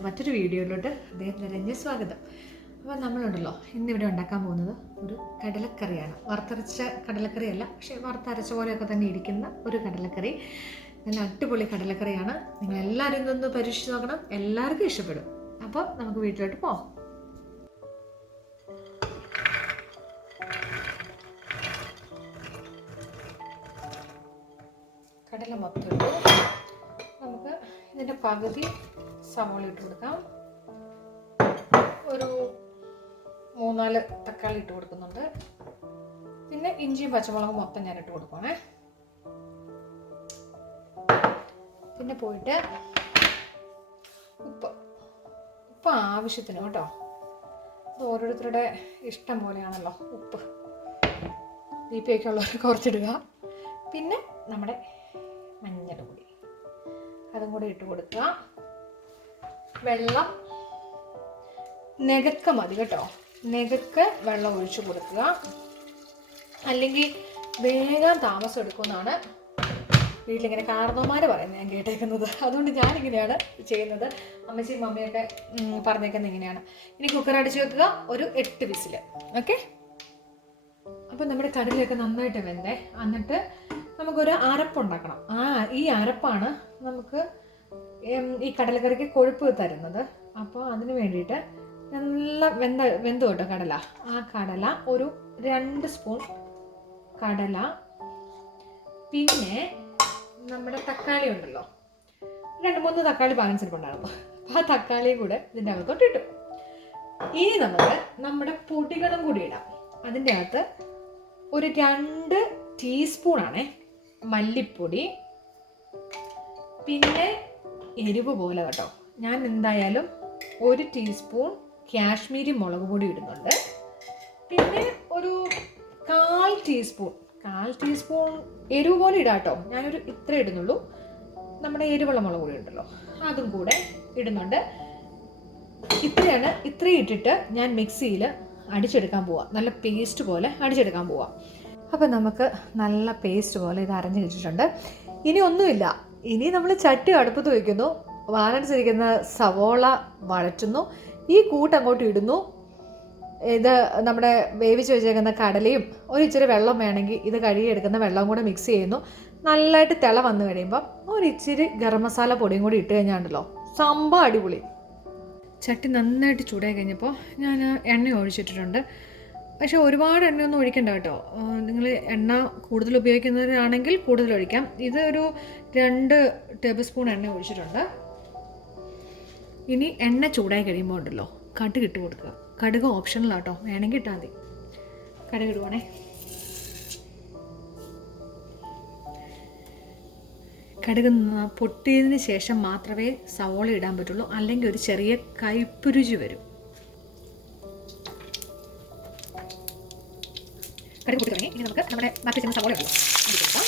എൻ്റെ മറ്റൊരു വീഡിയോയിലോട്ട് നിറഞ്ഞ സ്വാഗതം. അപ്പോൾ നമ്മളുണ്ടല്ലോ ഇന്നിവിടെ ഉണ്ടാക്കാൻ പോകുന്നത് ഒരു കടലക്കറിയാണ്. വറുത്തരച്ച കടലക്കറിയല്ല, പക്ഷേ വറുത്തരച്ച പോലെയൊക്കെ തന്നെ ഇരിക്കുന്ന ഒരു കടലക്കറി. നല്ല അടിപൊളി കടലക്കറിയാണ്. നിങ്ങളെല്ലാവരും ഇതൊന്ന് പരീക്ഷിച്ച് നോക്കണം, എല്ലാവർക്കും ഇഷ്ടപ്പെടും. അപ്പോൾ നമുക്ക് വീട്ടിലോട്ട് പോകാം. കടല മൊത്തം ഇട്ടു. നമുക്ക് ഇതിൻ്റെ പകുതി സവോള ഇട്ട് കൊടുക്കാം. ഒരു 3-4 തക്കാളി ഇട്ട് കൊടുക്കുന്നുണ്ട്. പിന്നെ ഇഞ്ചിയും പച്ചമുളകും മൊത്തം ഞാൻ ഇട്ട് കൊടുക്കുവാണേ. പിന്നെ പോയിട്ട് ഉപ്പ് ആവശ്യത്തിന് കേട്ടോ. ഇത് ഓരോരുത്തരുടെ ഇഷ്ടം പോലെയാണല്ലോ ഉപ്പ്. BP ഒക്കെ ഉള്ളവർ കുറച്ചിടുക. പിന്നെ നമ്മുടെ മഞ്ഞൾപ്പൊടി അതും കൂടെ ഇട്ട് കൊടുക്കുക. വെള്ളം നെകക്ക മതി കേട്ടോ, നെകക്ക് വെള്ളം ഒഴിച്ചു കൊടുക്കുക. അല്ലെങ്കിൽ വേഗം താമസം എടുക്കുമെന്നാണ് വീട്ടിലിങ്ങനെ കാരണവന്മാർ പറയുന്നത് ഞാൻ കേട്ടേക്കുന്നത്. അതുകൊണ്ട് ഞാനിങ്ങനെയാണ് ചെയ്യുന്നത്. അമ്മച്ചിയും മമ്മിയൊക്കെ പറഞ്ഞേക്കുന്നത് ഇങ്ങനെയാണ്. ഇനി കുക്കർ അടിച്ച് വെക്കുക, ഒരു 8 വിസിൽ. ഓക്കെ. അപ്പം നമ്മുടെ കടലയൊക്കെ നന്നായിട്ട് വെന്തേ. എന്നിട്ട് നമുക്കൊരു അരപ്പുണ്ടാക്കണം. ഈ അരപ്പാണ് നമുക്ക് ഈ കടലക്കറിക്ക് കൊഴുപ്പ് തരുന്നത്. അപ്പോൾ അതിന് വേണ്ടിയിട്ട് നല്ല വെന്തു കേട്ടോ കടല. ആ കടല ഒരു 2 സ്പൂൺ കടല, പിന്നെ നമ്മുടെ തക്കാളി ഉണ്ടല്ലോ, 2-3 തക്കാളി പാകൻസിരിപ്പുണ്ടായിരുന്നു. അപ്പോൾ ആ തക്കാളിയും കൂടെ ഇതിൻ്റെ അകത്തോട്ട് ഇട്ടു. ഇനി നമുക്ക് നമ്മുടെ പൊടികളും കൂടി ഇടാം. അതിൻ്റെ അകത്ത് ഒരു 2 ടീസ്പൂണാണേ മല്ലിപ്പൊടി, പിന്നെ എരിവ് പോലെ കേട്ടോ ഞാൻ എന്തായാലും 1 ടീസ്പൂൺ കാശ്മീരി മുളക് പൊടി ഇടുന്നുണ്ട്. പിന്നെ ഒരു 1/4 ടീസ്പൂൺ എരിവ് പോലെ ഇടാം കേട്ടോ. ഞാനൊരു ഇത്ര ഇടുന്നുള്ളൂ. നമ്മുടെ എരിവുള്ള മുളക് പൊടി ഉണ്ടല്ലോ, അതും കൂടെ ഇടുന്നുണ്ട്. ഇത്രയും ഇട്ടിട്ട് ഞാൻ മിക്സിയിൽ അടിച്ചെടുക്കാൻ പോവാം. നല്ല പേസ്റ്റ് പോലെ അടിച്ചെടുക്കാൻ പോവാം. അപ്പോൾ നമുക്ക് നല്ല പേസ്റ്റ് പോലെ ഇത് അരഞ്ഞ് വെച്ചിട്ടുണ്ട്. ഇനി ഒന്നുമില്ല, ഇനി നമ്മൾ ചട്ടി അടുപ്പത്ത് വയ്ക്കുന്നു, വാനടിച്ചിരിക്കുന്ന സവോള വഴറ്റുന്നു, ഈ കൂട്ടങ്ങോട്ട് ഇടുന്നു. ഇത് നമ്മുടെ വേവിച്ച് വെച്ചേക്കുന്ന കടലയും ഒരു ഇച്ചിരി വെള്ളം വേണമെങ്കിൽ ഇത് കഴുകിയെടുക്കുന്ന വെള്ളം കൂടെ മിക്സ് ചെയ്യുന്നു. നല്ലതായിട്ട് തിള വന്നു കഴിയുമ്പം ഒരു ഇച്ചിരി ഗരം മസാല പൊടിയും കൂടി ഇട്ട് കഴിഞ്ഞാണ്ടല്ലോ സംഭവം അടിപൊളി. ചട്ടി നന്നായിട്ട് ചൂടായി കഴിഞ്ഞപ്പോൾ ഞാൻ എണ്ണ ഒഴിച്ചിട്ടിട്ടുണ്ട്. പക്ഷേ ഒരുപാട് എണ്ണയൊന്നും ഒഴിക്കണ്ട കേട്ടോ. നിങ്ങൾ എണ്ണ കൂടുതൽ ഉപയോഗിക്കുന്നവരാണെങ്കിൽ കൂടുതൽ ഒഴിക്കാം. ഇത് ഒരു 2 ടേബിൾ സ്പൂൺ എണ്ണ ഒഴിച്ചിട്ടുണ്ട്. ഇനി എണ്ണ ചൂടായി കഴിയുമ്പോൾ ഉണ്ടല്ലോ കടുക് ഇട്ട് കൊടുക്കുക. കടുക് ഓപ്ഷണലാട്ടോ, വേണമെങ്കിൽ ഇട്ടാൽ മതി. കടുക് ഇടുവാണേ. കടുക് പൊട്ടിയതിന് ശേഷം മാത്രമേ സവോള ഇടാൻ പറ്റുള്ളൂ, അല്ലെങ്കിൽ ഒരു ചെറിയ കയ്പ്പ് രുചി വരും. കടുക് പൊട്ടി തുടങ്ങി. ഇനി നമുക്ക് നമ്മുടെ ബാക്കി ചെയ്യുന്ന സവോള ഉണ്ടല്ലോ അത് കൊടുക്കാം.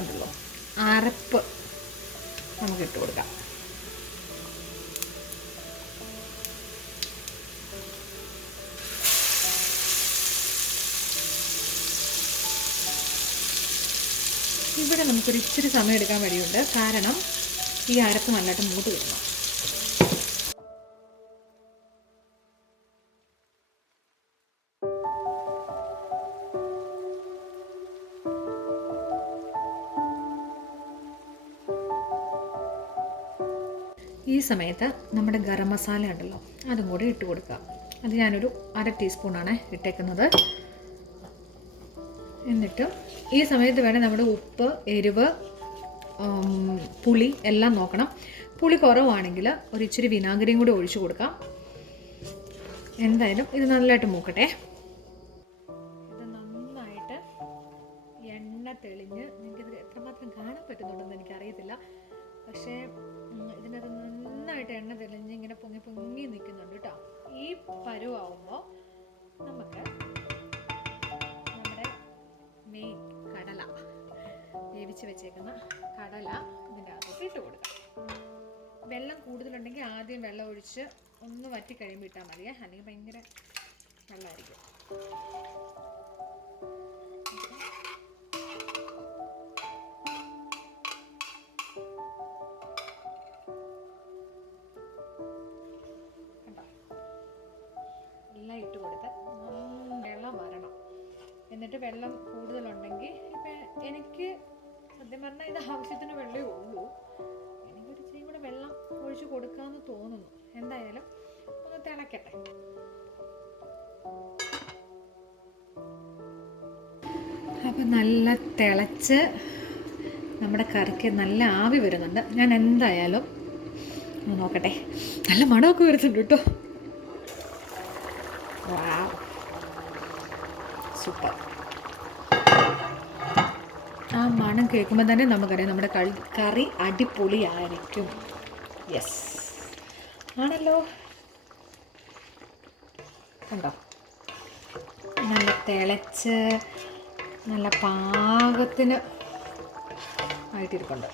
ണ്ടല്ലോ അരപ്പ് നമുക്ക് ഇട്ട് കൊടുക്കാം. ഇവിടെ നമുക്കൊരു ഇച്ചിരി സമയം എടുക്കാൻ വഴിയുണ്ട്. കാരണം ഈ അരപ്പ് നല്ലതായിട്ട് മൂത്ത് കിട്ടണം. ഈ സമയത്ത് നമ്മുടെ ഗരം മസാല ഉണ്ടല്ലോ അതും കൂടി ഇട്ട് കൊടുക്കുക. അത് ഞാനൊരു 1/2 ടീസ്പൂണാണ് ഇട്ടേക്കുന്നത്. എന്നിട്ട് ഈ സമയത്ത് വേണേൽ നമ്മുടെ ഉപ്പ്, എരിവ്, പുളി എല്ലാം നോക്കണം. പുളി കുറവാണെങ്കിൽ ഒരു ഇച്ചിരി വിനാഗിരിയും കൂടി ഒഴിച്ചു കൊടുക്കാം. എന്തായാലും ഇത് നല്ലതായിട്ട് മൂക്കട്ടെ. തെളിഞ്ഞ്, നിങ്ങൾക്കിത് എത്രമാത്രം കാണാൻ പറ്റുന്നുണ്ടെന്ന് എനിക്കറിയത്തില്ല, പക്ഷേ ഇതിനകത്ത് നന്നായിട്ട് എണ്ണ തെളിഞ്ഞ് ഇങ്ങനെ പൊങ്ങി പൊങ്ങി നിൽക്കുന്നുണ്ട് കേട്ടോ. ഈ പരുവാകുമ്പോൾ നമുക്ക് നമ്മുടെ മെയിൻ കടല, വേവിച്ച് വെച്ചേക്കുന്ന കടല ഇതിൻ്റെ അകത്തോട്ട് ഇട്ട് കൊടുക്കാം. വെള്ളം കൂടുതലുണ്ടെങ്കിൽ ആദ്യം വെള്ളം ഒഴിച്ച് ഒന്ന് വറ്റി കഴിയുമ്പോൾ ഇട്ടാൽ മതിയേ, അല്ലെങ്കിൽ ഭയങ്കര വെള്ളമായിരിക്കും. എല്ലാം ഇട്ട് കൊടുത്ത് വെള്ളം വരണം. എന്നിട്ട് വെള്ളം കൂടുതലുണ്ടെങ്കിൽ ഇപ്പം എനിക്ക് സത്യം പറഞ്ഞാൽ ഇത് ആവശ്യത്തിന് വെള്ളമേ ഉള്ളൂ, എനിക്കൊരു ഇച്ചിരി കൂടെ വെള്ളം ഒഴിച്ച് കൊടുക്കാമെന്ന് തോന്നുന്നു. എന്തായാലും ഒന്ന് തിളക്കട്ടെ. അപ്പം നല്ല തിളച്ച് നമ്മുടെ കറിക്ക് നല്ല ആവി വരുന്നുണ്ട്. ഞാൻ എന്തായാലും നോക്കട്ടെ. നല്ല മണമൊക്കെ വരുന്നുണ്ട് കേട്ടോ. സൂപ്പർ. ആ മണം കേൾക്കുമ്പോൾ തന്നെ നമുക്കറിയാം നമ്മുടെ കറി അടിപൊളിയായിരിക്കും. യെസ് ആണല്ലോ. കണ്ടോ, നല്ല തിളച്ച് നല്ല പാകത്തിന് ആയിട്ടിരിപ്പുണ്ട്.